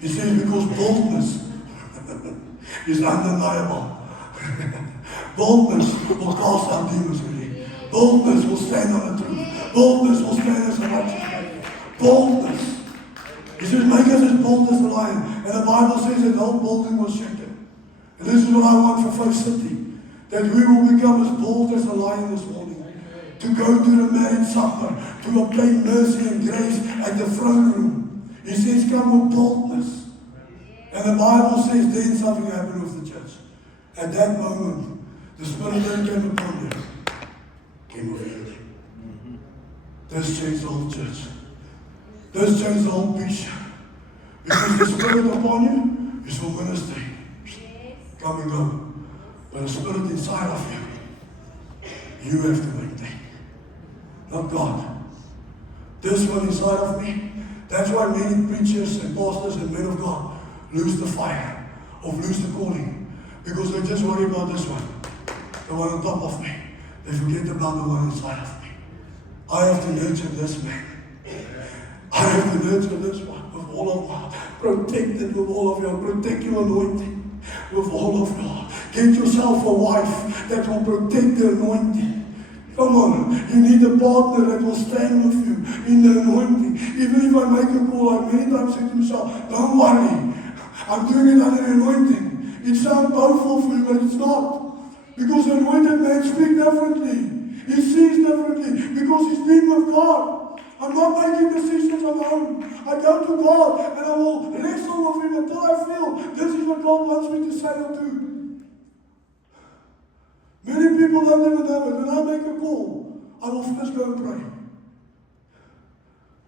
He said, because boldness is undeniable. Boldness will cast out demons really. Boldness will stand on the truth. Boldness will stand as a righteous man. Boldness. He says, make us as bold as a lion. And the Bible says that the whole building was shaken. And this is what I want for Faith City. That we will become as bold as a lion this morning. To go to the marriage supper, to obtain mercy and grace at the throne room. He says, come with boldness. And the Bible says, then something happened with the church. At that moment, the Spirit that came upon them came over healing. This changed the whole church. This changed the whole picture. Because the Spirit upon you is for ministry. Come and go. But the Spirit inside of you, you have to maintain. Not God. This one inside of me. That's why many preachers and pastors and men of God lose the fire or lose the calling. Because they just worry about this one. The one on top of me. They forget about the one inside of me. I have to nurture this man. I have to nurture this one with all of my. Protect it with all of your. Protect your anointing with all of your. Get yourself a wife that will protect the anointing. Come on, you need a partner that will stand with you in the anointing. Even if I make a call, I many times say to myself, don't worry, I'm doing it under the anointing. It sounds powerful for you, but it's not. Because the anointed man speaks differently. He sees differently because he's been with God. I'm not making decisions on my own. I go to God and I will wrestle with him until I feel this is what God wants me to say or do. Many people don't even know it. When I make a call, I will first go and pray.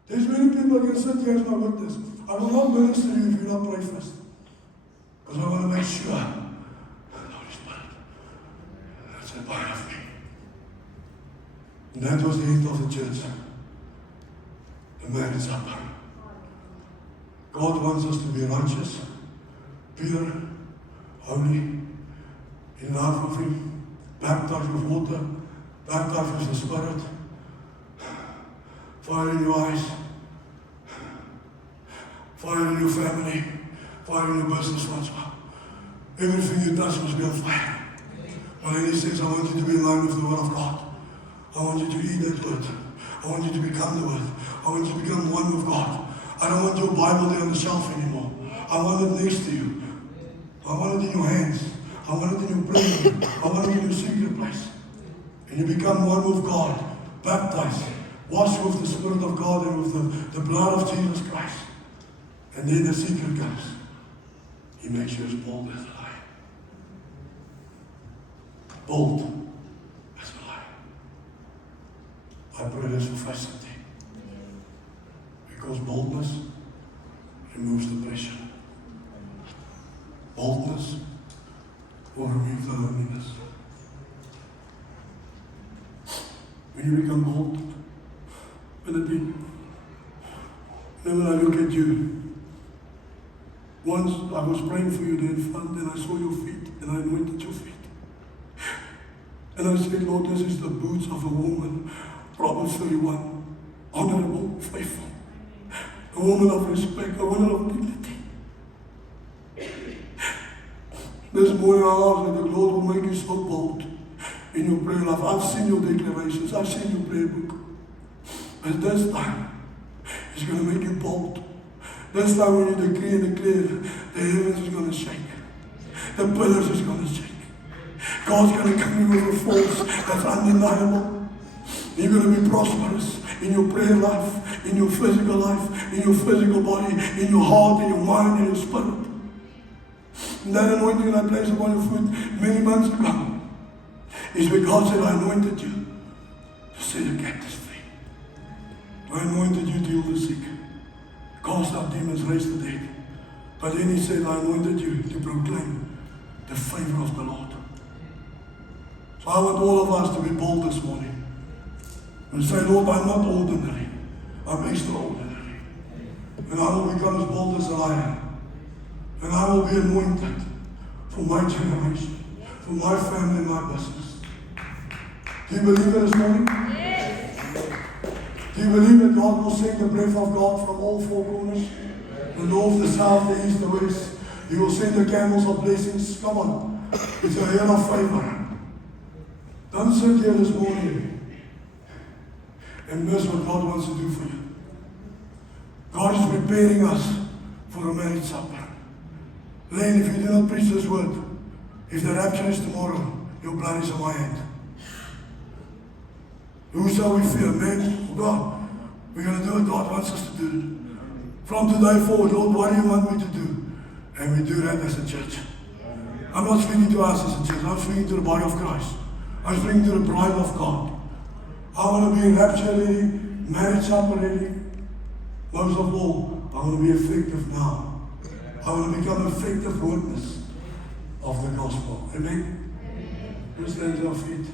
There's many people that can sit here as my witness. I will not minister to you if you not pray first. Because I want to make sure the Holy Spirit that's a part of me. And that was the end of the church. The marriage supper. God wants us to be righteous, pure, holy, in love with Him. Baptized with water, baptized with the Spirit, fire in your eyes, fire in your family, fire in your business once more. Everything you touch must be on fire. But then He says, I want you to be in line with the Word of God. I want you to eat that Word. I want you to become the Word. I want you to become one with God. I don't want your Bible there on the shelf anymore. I want it next to you. I want it in your hands. I want it in your prayer. I want it in your secret place. And you become one with God, baptized, washed with the Spirit of God and with the blood of Jesus Christ. And then the secret comes. He makes you as bold as a lion. Bold as a lion. I pray this for Faith City. Because boldness removes the pressure. Boldness will remove the loneliness. When you become bold, when I look at you, once I was praying for you there in front and I saw your feet and I anointed your feet. And I said, Lord, this is the boots of a woman. Proverbs 31, honorable, faithful. A woman of respect, a woman of dignity. This morning I ask that the Lord will make you so bold in your prayer life. I've seen your declarations, I've seen your prayer book. But this time, He's going to make you bold. This time when you decree and declare, the heavens is going to shake. The pillars is going to shake. God's going to come in with a force that's undeniable. You're going to be prosperous in your prayer life, in your physical life, in your physical body, in your heart, in your mind, in your spirit. And that anointing that I placed upon your foot many months ago is because that I anointed you to set the captives free. I anointed you to heal the sick, cast out demons, raise the dead. But then he said, I anointed you to proclaim the favor of the Lord. So I want all of us to be bold this morning and say, Lord, I'm not ordinary. I'm extraordinary. And I will become as bold as I am. And I will be anointed for my generation, for my family and my business. Do you believe that this morning? Yes. Do you believe that God will send the breath of God from all four corners? The north, the south, the east, the west. He will send the candles of blessings. Come on. It's a year of favor. Don't sit here this morning and miss what God wants to do for you. God is preparing us for a marriage supper. Lane, if you do not preach this word, if the rapture is tomorrow, your blood is on my hand. Who shall we fear? Man, God, we're going to do what God wants us to do. From today forward, Lord, what do you want me to do? And we do that as a church. I'm not speaking to us as a church. I'm speaking to the body of Christ. I'm speaking to the bride of God. I want to be rapture ready, marriage supper ready. Most of all, I want to be effective now. I want to become an effective witness of the gospel. Amen? Let's stand to our feet.